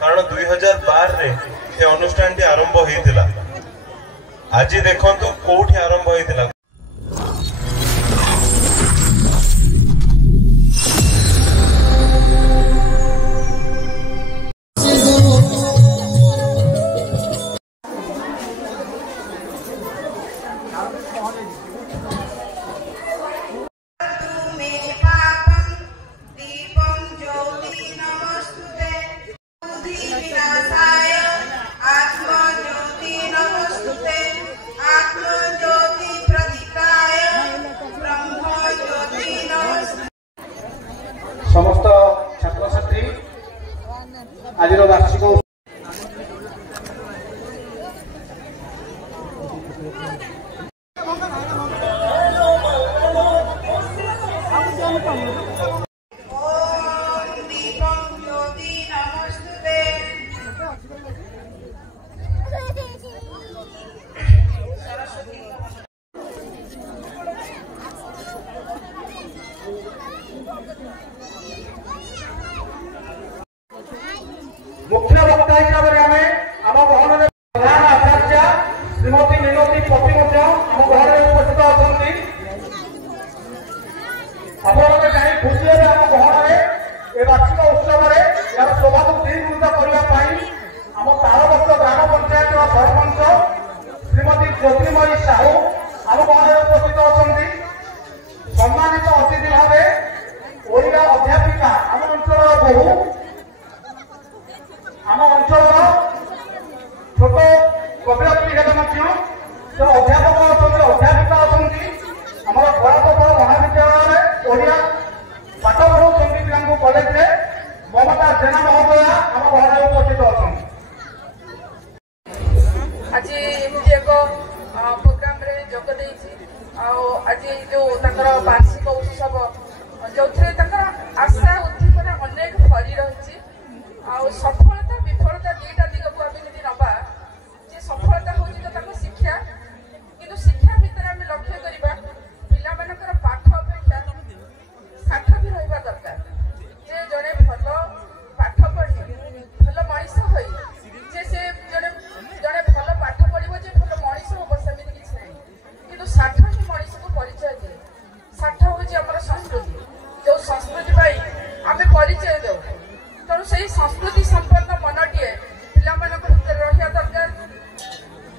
कारण 2012 रे ये अनुष्ठान टी आरंभ होइतिला। आज देखंतु कोठी आरंभ होइतिला। समस्त छात्र छात्री आज वार्षिक मुख्य वक्ता हिसाब से आम गहन प्रधान आचार्य श्रीमती नीलती पति आम घर उपस्थित अच्छा आपने जानी खुशी है आम गहन वार्षिक उत्सव यार शोभा को द्विगुणित करने आम तारबस्त ग्राम पंचायत सरपंच श्रीमती ज्योतिर्मयी साहू आम घर उपस्थित अच्छा सम्मानित अतिथि भाव ओडिया अध्यापिका आम अंचल बहु आम अंचल छोट कवियत्री जो अध्यापक अच्छा अध्यापिका अच्छा आम खराबपुर महाविद्यालय ओडिया पाठ पढ़ाऊँ पिला कलेज ममता जेना महोदया आम घर उपस्थित अच्छा आज एमती एक प्रोग्राम रे जोग आज जो वार्षिक उत्सव जो आशा उद्दीपना अनेक भरी रही सफलता विफलता दुईटा दिग को आम जी नवा जे सफलता हूँ तो शिक्षा किंतु शिक्षा भितर आम लक्ष्य करवा पिला पाठ अपेक्षा साठ भी रहा दरकार जे जड़े भल पाठ पढ़ी भल मनीष हो जड़े जड़े भल पाठ पढ़ो जे भल मनीष हम सेमती किसी ना कि साठ ही मनीष को परिचय दिए साठ हूँ आम संस्कृति जो संस्कृति आम परिचय दे तेणु से संस्कृति संपन्न मनटीए पिला भीतर रहा दरकार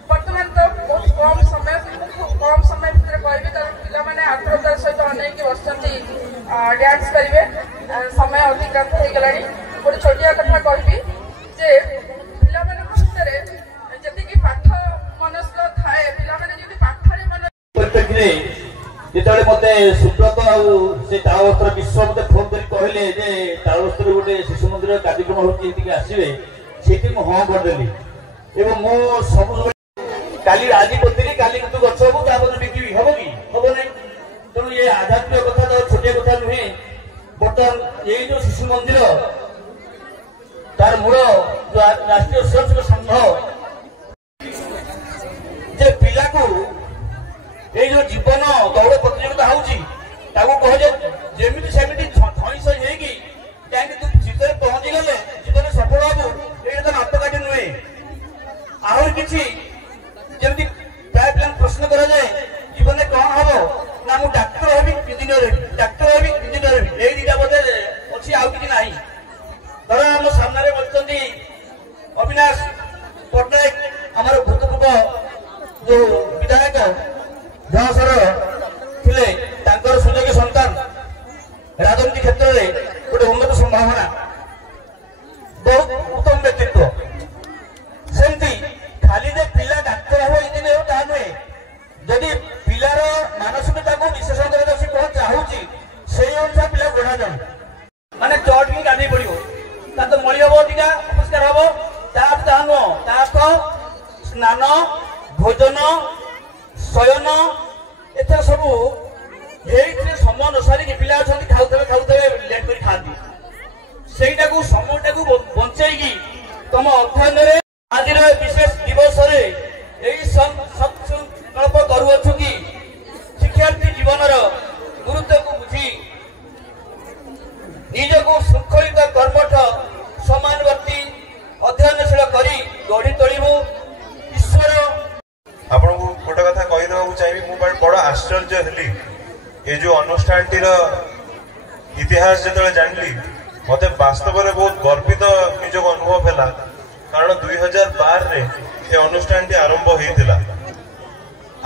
बर्तमान तो बहुत कम समय कम समय भितर कहबी पिला आग्रहतार सहित अनेक बसती डांस करेंगे समय अतिक्रांत हो गला गोटे छोटिया कथा कहबी जे पिला भितर जी पाठ मनस्क थाए पिला पाठरे मन जिते मत सुब्रत से तालबस्तर विश्व मत फोन कर कहले जे तालबस्तर गोटे शिशु मंदिर कार्यक्रम होती आसवे से हाँ करदेली एवं मो सब काली आज बदली काली तू गछ हबू बिक्री हम कि हम ना तेणु ये आध्यात्मिक कथा तो छोटिया कथा नुहे बर्तमान ये जो शिशु मंदिर तार मूल जो राष्ट्रीय स्वयंसेवक संघ जे पिला को ये जो जीवन दौड़ प्रतियोगिता होगी जमी सेमती धईस होगी तू शीघ्र पहुंची गले जीवन सफल हबू ये तो नापकाठी नुहे आहरी किसी जमी प्राय पिला प्रश्न कराए जीवन में कौन हम ना मुझे doctor heavy engineer heavy doctor heavy engineer heavy यही दुटा बोधे अच्छी आउ कि ना धर आम सामने बोलते अविनाश पट्टनायक आम भूतपूर्व जो विधायक जहाँसर थे सुजोग्य सन्तान राजनीति क्षेत्र में गोटे उन्नत संभावना बहुत उत्तम व्यक्तित्व सेमती खाली जे पिला डाक्तर हो इंजीनियर ता नुहे जदि पिलार मानसिकता को विशेषण कौन चाहूँगी से अनुसार पिला गढ़ा जाए माने चट कि गाधे पड़ो तो मली हम टीका अपरिष्कार हम नुह स्नान भोजन शयन एथर सब समय अनुसार पिला अच्छा खाऊे लेट कर खाती से समय बंचाई तुम अध्ययन आज विशेष दिवस संकल्प करुअछु कि शिक्षार्थी जीवन गुरुत्व को बुझी निजक ଶୃଙ୍ଖଳିତ କର୍ମଠ ସମାନବର୍ତ୍ତୀ ଅଧ୍ୟୟନଶୀଳ କରି ଗଢି ତୋଳିବୁ। ଈଶ୍ୱର ଆପଣଙ୍କୁ ଗୋଟେ କଥା କହିଦେବାକୁ ଚାହିଁବି, ମୁଁ ବଡ଼ ଆଶ୍ଚର୍ଯ୍ୟ ହେଲି ଏ ଯୋଉ ଅନୁଷ୍ଠାନଟିର ଇତିହାସ ଯେତେବେଳେ ଜାଣିଲି ମତେ ବାସ୍ତବରେ ବହୁତ ଗର୍ବିତ ନିଜକୁ ଅନୁଭବ ହେଲା। କାରଣ 2012ରେ ଏ ଅନୁଷ୍ଠାନଟି ଆରମ୍ଭ ହେଇଥିଲା।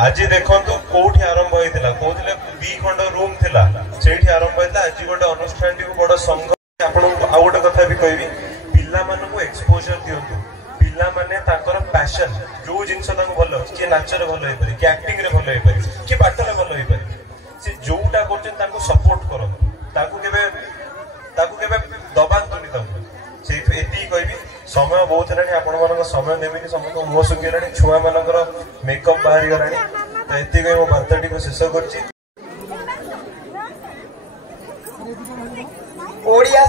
ଆଜି ଦେଖନ୍ତୁ କୋଉଠି ଆରମ୍ଭ ହେଇଥିଲା, କହୁଥିଲେ 2 ଖଣ୍ଡ ରୁମ୍ ଥିଲା, ସେଇଠି ଆରମ୍ଭ ହେଇଥିଲା। ଆଜି ଗୋଟେ ଅନୁଷ୍ଠାନଟିକୁ ବଡ ସଂଘ। ଆପଣଙ୍କୁ ଆଉ ଗୋଟେ କଥା ବି କହିବି, ପିଲାମାନଙ୍କୁ ଏକ୍ସପୋଜର ଦିଅନ୍ତୁ। ପିଲାମାନେ ତାଙ୍କର ପ୍ୟାସନ, ଯୋଉ ଜିନିଷ ତାଙ୍କୁ ଭଲ ଅଛି, କିଏ ନାଚରେ ଭଲ ହେଇପାରେ, କିଏ ଆକ୍ଟିଂରେ ଭଲ ହେଇପାରେ, କିଏ ପାଠରେ ଭଲ ହେଇପାରେ, ସେ ଯୋଉଟା କରୁଛନ୍ତି ତାଙ୍କୁ ସପୋର୍ଟ କରନ୍ତୁ। ତାକୁ କେବେ ଦବାନ୍ତୁନି ତାଙ୍କୁ। ସେଇଥିପାଇଁ ଏତିକି କହିବି। ସମୟ ବହୁତ ହେଲାଣି, ଆପଣମାନଙ୍କ ସମୟ ନେବିନି, ସମସ୍ତଙ୍କୁ ମୁହଁ ଶୁଖିଗଲାଣି, ଛୁଆମାନଙ୍କର ମେକଅପ୍ ବାହାରିଗଲାଣି। ତ ଏତିକି କହି ମୋ ବାର୍ତ୍ତାଟିକୁ ଶେଷ କରୁଛି। ଓଡ଼ିଆ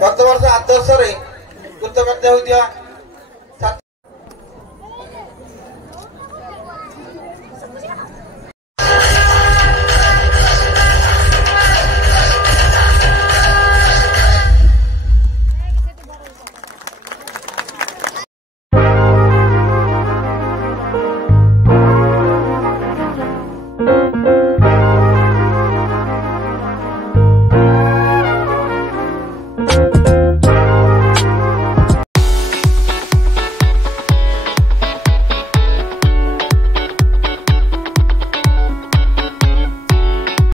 ଗତ ବର୍ଷ ଆଦର୍ଶରେ କୃତକାର୍ଯ୍ୟ ହୋଇଥିବା